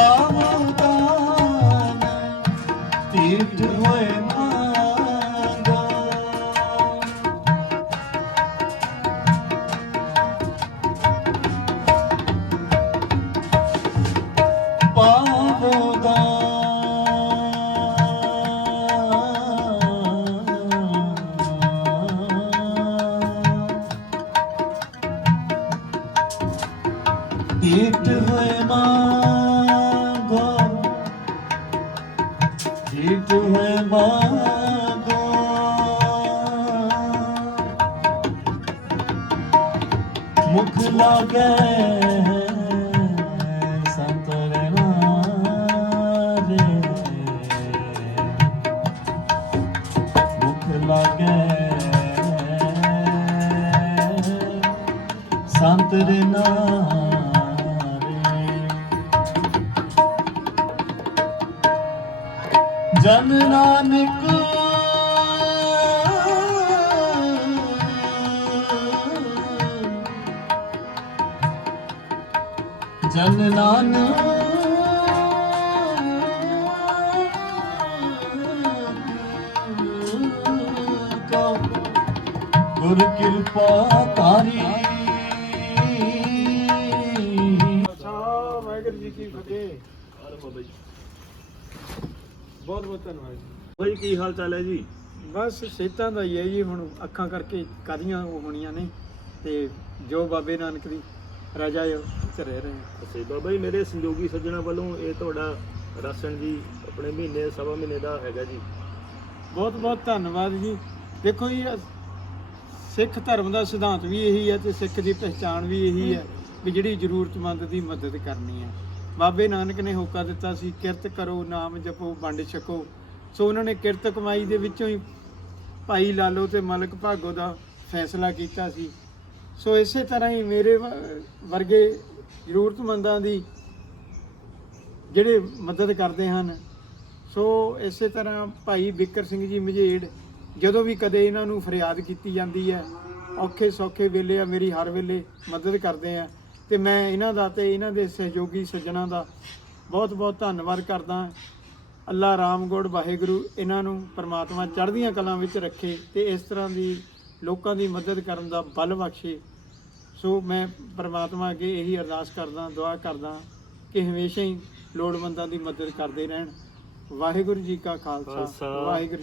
ਪਾਵਾਂ ਦਾਨ ਤੀਰਥ ਹੋਏ ਮੰਗਾ ਪਾਵੋ ਹੋਏ ਮੰਗਾ ਈਟ ਹੋਏ ਮਾਗੋ ਮੁਖ ਲਾਗੇ ਸੰਤਰੇ ਨਾਰੇ ਮੁਖ ਜਨ ਨਾਨਕ। ਜਨ ਨਾਨਕ। ਗੁਰ ਕਿਰਪਾ ਤਾਰੀ ਅੱਛਾ ਵਾਹਿਗੁਰੂ ਜੀ ਕੀ ਫਤਿਹ। ਬਹੁਤ ਬਹੁਤ ਧੰਨਵਾਦ ਜੀ। ਬਾਈ ਕੀ ਹਾਲ ਚਾਲ ਹੈ ਜੀ? ਬਸ ਸਿਹਤਾਂ ਦਾ ਹੀ ਹੈ ਜੀ ਹੁਣ ਅੱਖਾਂ ਕਰਕੇ ਕਾਦੀਆਂ ਉਹ ਹੋਣੀਆਂ ਨੇ ਤੇ ਜੋ ਬਾਬੇ ਨਾਨਕ ਦੀ ਰਜਾ ਹੈ ਚ ਰਹਿ ਰਹੇ ਹਾਂ ਬਾਬਾ ਜੀ ਮੇਰੇ ਸੰਯੋਗੀ ਸੱਜਣਾ ਵੱਲੋਂ ਇਹ ਤੁਹਾਡਾ ਰਾਸ਼ਨ ਜੀ ਆਪਣੇ ਮਹੀਨੇ ਸਵਾ ਮਹੀਨੇ ਦਾ ਹੈਗਾ ਜੀ। ਬਹੁਤ ਬਹੁਤ ਧੰਨਵਾਦ ਜੀ। ਦੇਖੋ ਜੀ ਸਿੱਖ ਧਰਮ ਦਾ ਸਿਧਾਂਤ ਵੀ ਇਹੀ ਹੈ ਤੇ ਸਿੱਖ ਦੀ ਪਹਿਚਾਣ ਵੀ ਇਹੀ ਹੈ ਵੀ ਜਿਹੜੀ ਜ਼ਰੂਰਤਮੰਦ ਦੀ ਮਦਦ ਕਰਨੀ ਹੈ। ਬਾਬੇ ਨਾਨਕ ਨੇ ਹੋਕਾ ਦਿੱਤਾ ਸੀ, ਕਿਰਤ ਕਰੋ, ਨਾਮ ਜਪੋ, ਵੰਡ ਛਕੋ। ਸੋ ਉਹਨਾਂ ਨੇ ਕਿਰਤ ਕਮਾਈ ਦੇ ਵਿੱਚੋਂ ਹੀ ਭਾਈ ਲਾਲੋ ਤੇ ਮਲਕ ਭਾਗੋ ਦਾ ਫੈਸਲਾ ਕੀਤਾ ਸੀ। ਸੋ ਇਸੇ ਤਰ੍ਹਾਂ ਹੀ ਮੇਰੇ ਵ- ਵਰਗੇ ਜ਼ਰੂਰਤਮੰਦਾਂ ਦੀ ਜਿਹੜੇ ਮਦਦ ਕਰਦੇ ਹਨ, ਸੋ ਇਸੇ ਤਰ੍ਹਾਂ ਭਾਈ ਬਿਕਰ ਸਿੰਘ ਜੀ ਮਝੇੜ, ਜਦੋਂ ਵੀ ਕਦੇ ਇਹਨਾਂ ਨੂੰ ਫਰਿਆਦ ਕੀਤੀ ਜਾਂਦੀ ਹੈ, ਔਖੇ ਸੌਖੇ ਵੇਲੇ ਆ ਮੇਰੀ ਹਰ ਵੇਲੇ ਮਦਦ ਕਰਦੇ ਆ। ਤੇ ਮੈਂ ਇਹਨਾਂ ਦਾ ਤੇ ਇਹਨਾਂ ਦੇ ਸਹਿਯੋਗੀ ਸੱਜਣਾ ਦਾ ਬਹੁਤ ਬਹੁਤ ਧੰਨਵਾਦ ਕਰਦਾ ਅੱਲਾ ਰਾਮਗੋੜ ਵਾਹਿਗੁਰੂ ਇਹਨਾਂ ਨੂੰ ਪਰਮਾਤਮਾ ਚੜ੍ਹਦੀਆਂ ਕਲਾਂ ਵਿੱਚ ਰੱਖੇ ਤੇ ਇਸ ਤਰ੍ਹਾਂ ਦੀ ਲੋਕਾਂ ਦੀ ਮਦਦ ਕਰਨ ਦਾ ਬਲ ਬਖਸ਼ੇ। ਸੋ ਮੈਂ ਪਰਮਾਤਮਾ ਅੱਗੇ ਇਹੀ ਅਰਦਾਸ ਕਰਦਾ ਦੁਆ ਕਰਦਾ ਕਿ ਹਮੇਸ਼ਾ ਹੀ ਲੋੜਵੰਦਾਂ ਦੀ ਮਦਦ ਕਰਦੇ ਰਹਿਣ। ਵਾਹਿਗੁਰੂ ਜੀ ਕਾ ਖਾਲਸਾ। ਵਾਹਿਗੁਰੂ